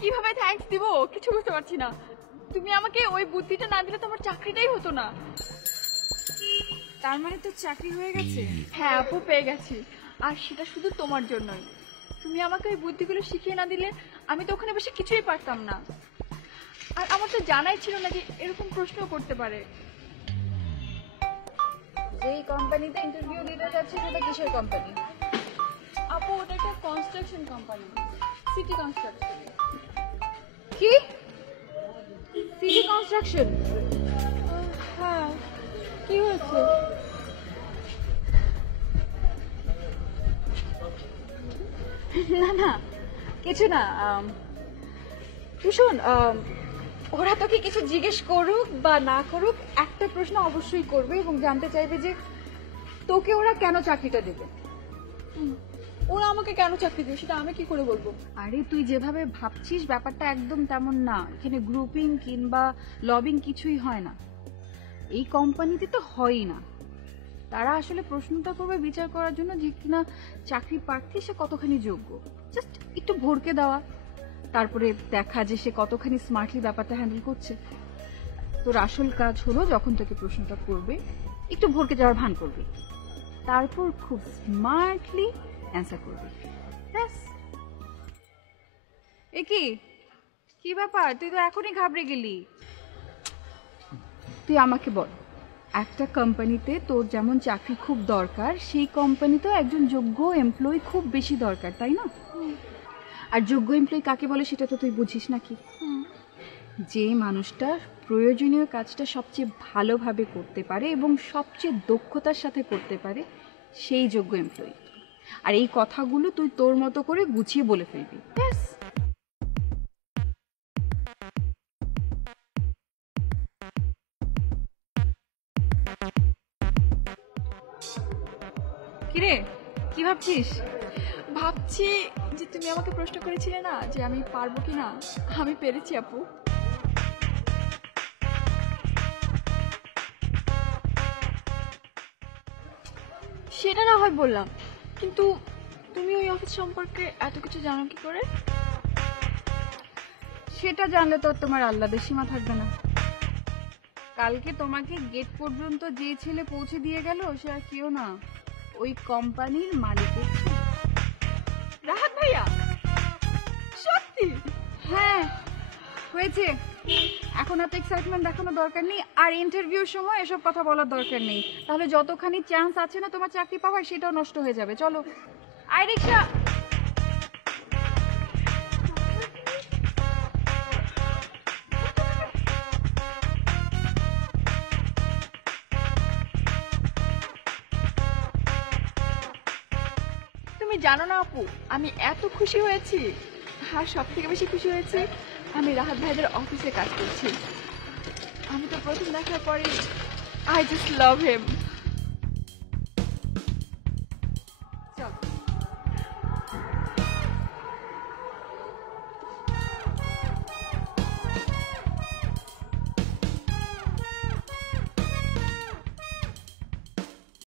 কিভাবে থ্যাঙ্কস দিব কিছু বুঝতে পারছি না। তুমি আমাকে ওই বুদ্ধিটা না দিলে তোমার চাকরিটাই হতো না। তার মানে তো চাকরি হয়ে গেছে? হ্যাঁ আপু, পেয়ে গেছি। আর সেটা শুধু তোমার জন্যই। তুমি আমাকে ওই বুদ্ধিগুলো শিখিয়ে না দিলে আমি তো ওখানে বসে কিছুই পারতাম না। আর আমার তো জানাই ছিল না যে এরকম প্রশ্ন করতে পারে। যেই কোম্পানিতে ইন্টারভিউ দিতে যাচ্ছে সেটা কিসের কোম্পানি? আপু ওটা একটা কনস্ট্রাকশন কোম্পানি, সিটি কনস্ট্রাকশন। কি? City construction? হ্যাঁ, কি হয়েছে? না না, কিছু না। তুই শোন, ওরা তোকে কিছু জিজ্ঞেস করুক বা না করুক, একটা প্রশ্ন অবশ্যই করবে এবং জানতে চাইবে যে তোকে ওরা কেন চাকরিটা দেবে। ওরা আমাকে কেন চাকরি দেবে সেটা আমি কি করে বলবো? আরে তুই যেভাবে ভাবছিস ব্যাপারটা একদম তেমন না। এখানে গ্রুপিং কিংবা লবিং কিছুই হয় না, এই কোম্পানিতে তো হয়ই না। তারা আসলে প্রশ্নটা করবে বিচার করার জন্য যে কিনা চাকরি প্রার্থী সে কতখানি যোগ্য, জাস্ট একটু ভরকে দেওয়া, তারপরে দেখা যে সে কতখানি স্মার্টলি ব্যাপারটা হ্যান্ডেল করছে। তোর আসল কাজ হলো যখন তোকে প্রশ্নটা করবে একটু ভরকে যাওয়ার ভান করবে, তারপর খুব স্মার্টলি অ্যান্সার করবে। ব্যাস। এ কি ব্যাপার, তুই তো এখনই ঘাবড়ে গেলি। তুই আমাকে বল, একটা কোম্পানিতে তোর যেমন চাকরি খুব দরকার, সেই কোম্পানিতেও একজন যোগ্য এমপ্লয়ি খুব বেশি দরকার, তাই না? আর যোগ্য এমপ্লয়ি কাকে বলে সেটা তো তুই বুঝিস নাকি? যে মানুষটা প্রয়োজনীয় কাজটা সবচেয়ে ভালোভাবে করতে পারে এবং সবচেয়ে দক্ষতার সাথে করতে পারে, সেই যোগ্য এমপ্লয়ি। আর এই কথাগুলো তুই তোর মতো করে গুছিয়ে বলে ফেলবি, ব্যাস। কিরে, কি ভাবছিস? ভাবছি যে তুমি আমাকে প্রশ্ন করেছিলে না যে আমি পারবো কিনা, আমি পেরেছি আপু। সেটা না হয় বললাম, কিন্তু তুমি ওই অফিস সম্পর্কে এত কিছু জানো কি করে? সেটা জানলে তো তোমার আহ্লাদের সীমা থাকবে না। কালকে তোমাকে গেট পর্যন্ত যে ছেলে পৌঁছে দিয়ে গেল সে আর কেউ না, ওই কোম্পানির মালিকের ছেলে। রাহাত ভাইয়া? সত্যি? হ্যাঁ, হয়েছে। এখন এত এক্সাইটমেন্ট দেখানো দরকার নেই, আর ইন্টারভিউর সময় এসব কথা বলার দরকার নেই, তাহলে যতখানি চান্স আছে না তোমার চাকরি পাওয়ার সেটাও নষ্ট হয়ে যাবে। চলো, আয় রিক্সা। তুমি জানো না আপু, আমি এত খুশি হয়েছি। আর সব থেকে বেশি খুশি হয়েছি আমি রাহাত ভাইদের অফিসে কাজ করছি। আমি তো প্রথম দেখার পরে আই জাস্ট লাভ হিম।